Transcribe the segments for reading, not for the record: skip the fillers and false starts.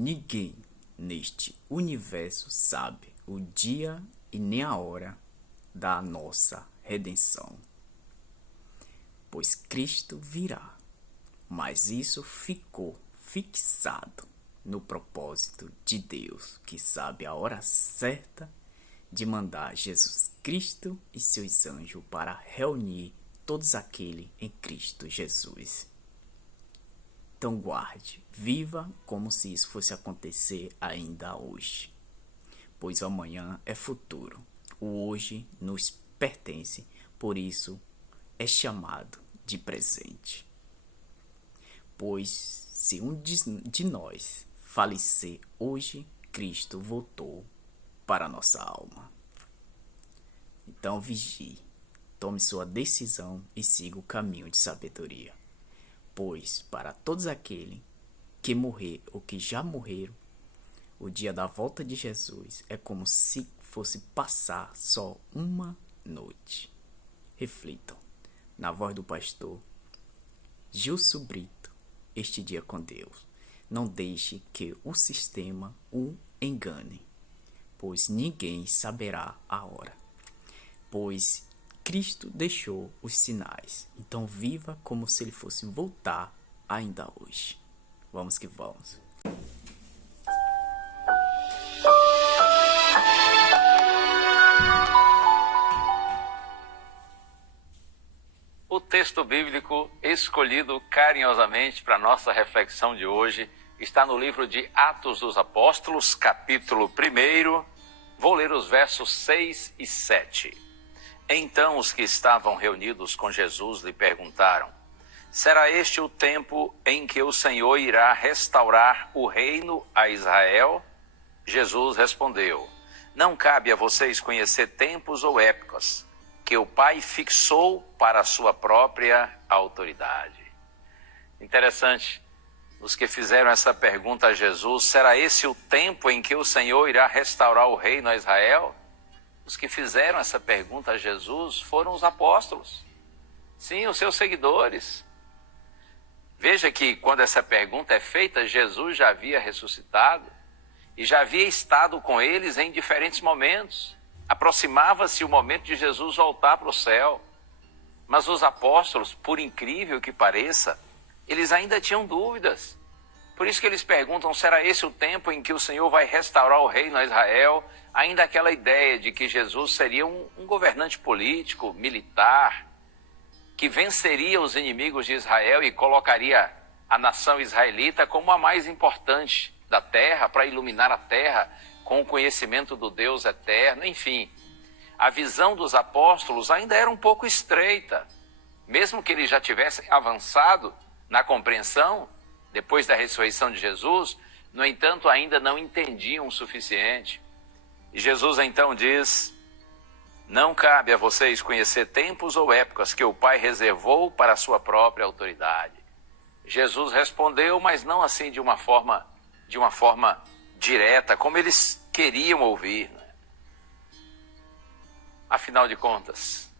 Ninguém neste universo sabe o dia e nem a hora da nossa redenção, pois Cristo virá, mas isso ficou fixado no propósito de Deus, que sabe a hora certa de mandar Jesus Cristo e seus anjos para reunir todos aqueles em Cristo Jesus. Então guarde, viva como se isso fosse acontecer ainda hoje, pois o amanhã é futuro, o hoje nos pertence, por isso é chamado de presente. Pois se um de nós falecer hoje, Cristo voltou para a nossa alma. Então vigie, tome sua decisão e siga o caminho de sabedoria. Pois para todos aqueles que morrer ou que já morreram, o dia da volta de Jesus é como se fosse passar só uma noite. Reflitam, na voz do pastor Gilson Brito, este dia com Deus. Não deixe que o sistema o engane, pois ninguém saberá a hora, pois Cristo deixou os sinais, então viva como se ele fosse voltar ainda hoje. Vamos que vamos. O texto bíblico escolhido carinhosamente para nossa reflexão de hoje está no livro de Atos dos Apóstolos, capítulo 1. Vou ler os versos 6 e 7. Então os que estavam reunidos com Jesus lhe perguntaram: será este o tempo em que o Senhor irá restaurar o reino a Israel? Jesus respondeu: não cabe a vocês conhecer tempos ou épocas que o Pai fixou para a sua própria autoridade. Interessante, os que fizeram essa pergunta a Jesus: será esse o tempo em que o Senhor irá restaurar o reino a Israel? Os que fizeram essa pergunta a Jesus foram os apóstolos. Sim, os seus seguidores. Veja que quando essa pergunta é feita, Jesus já havia ressuscitado e já havia estado com eles em diferentes momentos. Aproximava-se o momento de Jesus voltar para o céu. Mas os apóstolos, por incrível que pareça, eles ainda tinham dúvidas. Por isso que eles perguntam: será esse o tempo em que o Senhor vai restaurar o reino a Israel? Ainda aquela ideia de que Jesus seria um governante político, militar, que venceria os inimigos de Israel e colocaria a nação israelita como a mais importante da terra, para iluminar a terra com o conhecimento do Deus eterno. Enfim, a visão dos apóstolos ainda era um pouco estreita. Mesmo que eles já tivessem avançado na compreensão, depois da ressurreição de Jesus, no entanto, ainda não entendiam o suficiente. E Jesus então diz: não cabe a vocês conhecer tempos ou épocas que o Pai reservou para a sua própria autoridade. Jesus respondeu, mas não assim de uma forma direta, como eles queriam ouvir, né? Afinal de contas,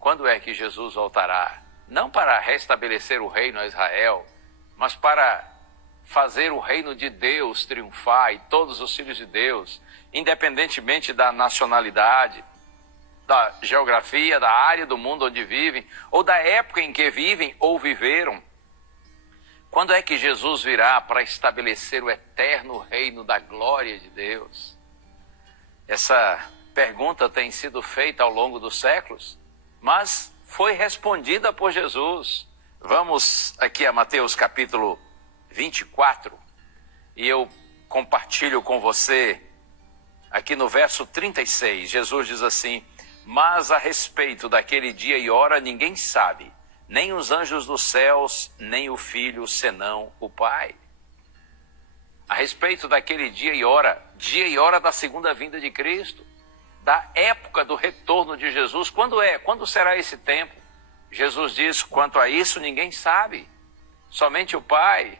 quando é que Jesus voltará? Não para restabelecer o reino a Israel, mas para fazer o reino de Deus triunfar e todos os filhos de Deus, independentemente da nacionalidade, da geografia, da área do mundo onde vivem, ou da época em que vivem ou viveram. Quando é que Jesus virá para estabelecer o eterno reino da glória de Deus? Essa pergunta tem sido feita ao longo dos séculos, mas foi respondida por Jesus. Vamos aqui a Mateus capítulo 24, e eu compartilho com você aqui no verso 36. Jesus diz assim: mas a respeito daquele dia e hora ninguém sabe, nem os anjos dos céus, nem o Filho, senão o Pai. A respeito daquele dia e hora da segunda vinda de Cristo, da época do retorno de Jesus. Quando será esse tempo? Jesus diz: quanto a isso ninguém sabe, somente o Pai.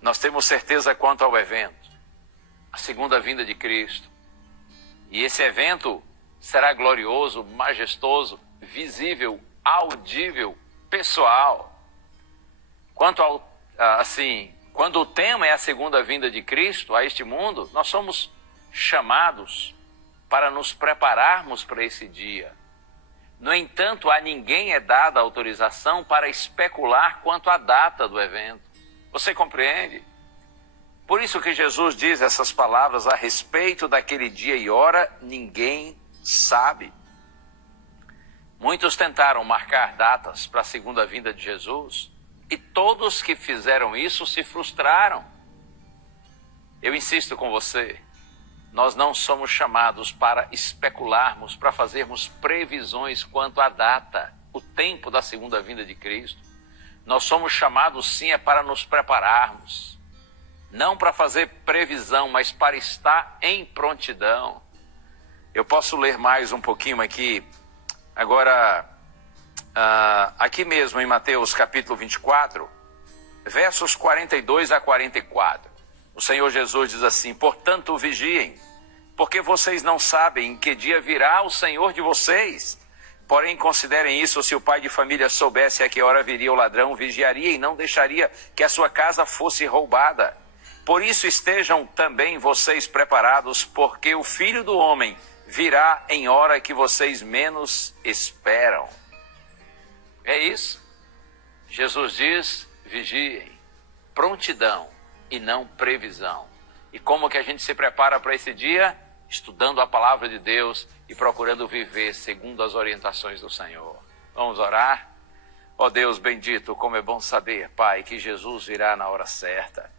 Nós temos certeza quanto ao evento, a segunda vinda de Cristo. E esse evento será glorioso, majestoso, visível, audível, pessoal. Quanto Quando o tema é a segunda vinda de Cristo a este mundo, nós somos chamados para nos prepararmos para esse dia. No entanto, a ninguém é dada autorização para especular quanto à data do evento. Você compreende? Por isso que Jesus diz essas palavras: a respeito daquele dia e hora, ninguém sabe. Muitos tentaram marcar datas para a segunda vinda de Jesus e todos que fizeram isso se frustraram. Eu insisto com você, nós não somos chamados para especularmos, para fazermos previsões quanto à data, o tempo da segunda vinda de Cristo. Nós somos chamados sim para nos prepararmos, não para fazer previsão, mas para estar em prontidão. Eu posso ler mais um pouquinho aqui, agora, aqui mesmo em Mateus capítulo 24, versos 42 a 44. O Senhor Jesus diz assim: portanto vigiem, porque vocês não sabem em que dia virá o Senhor de vocês. Porém, considerem isso: se o pai de família soubesse a que hora viria o ladrão, vigiaria e não deixaria que a sua casa fosse roubada. Por isso estejam também vocês preparados, porque o Filho do Homem virá em hora que vocês menos esperam. É isso. Jesus diz: vigiem, prontidão e não previsão. E como que a gente se prepara para esse dia? Estudando a palavra de Deus e procurando viver segundo as orientações do Senhor. Vamos orar? Ó Deus bendito, como é bom saber, Pai, que Jesus virá na hora certa.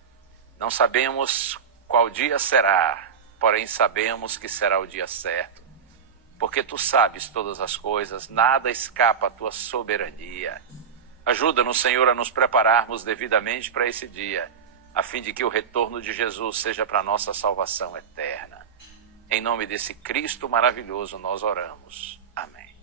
Não sabemos qual dia será, porém sabemos que será o dia certo. Porque Tu sabes todas as coisas, nada escapa à Tua soberania. Ajuda-nos, Senhor, a nos prepararmos devidamente para esse dia, a fim de que o retorno de Jesus seja para a nossa salvação eterna. Em nome desse Cristo maravilhoso nós oramos. Amém.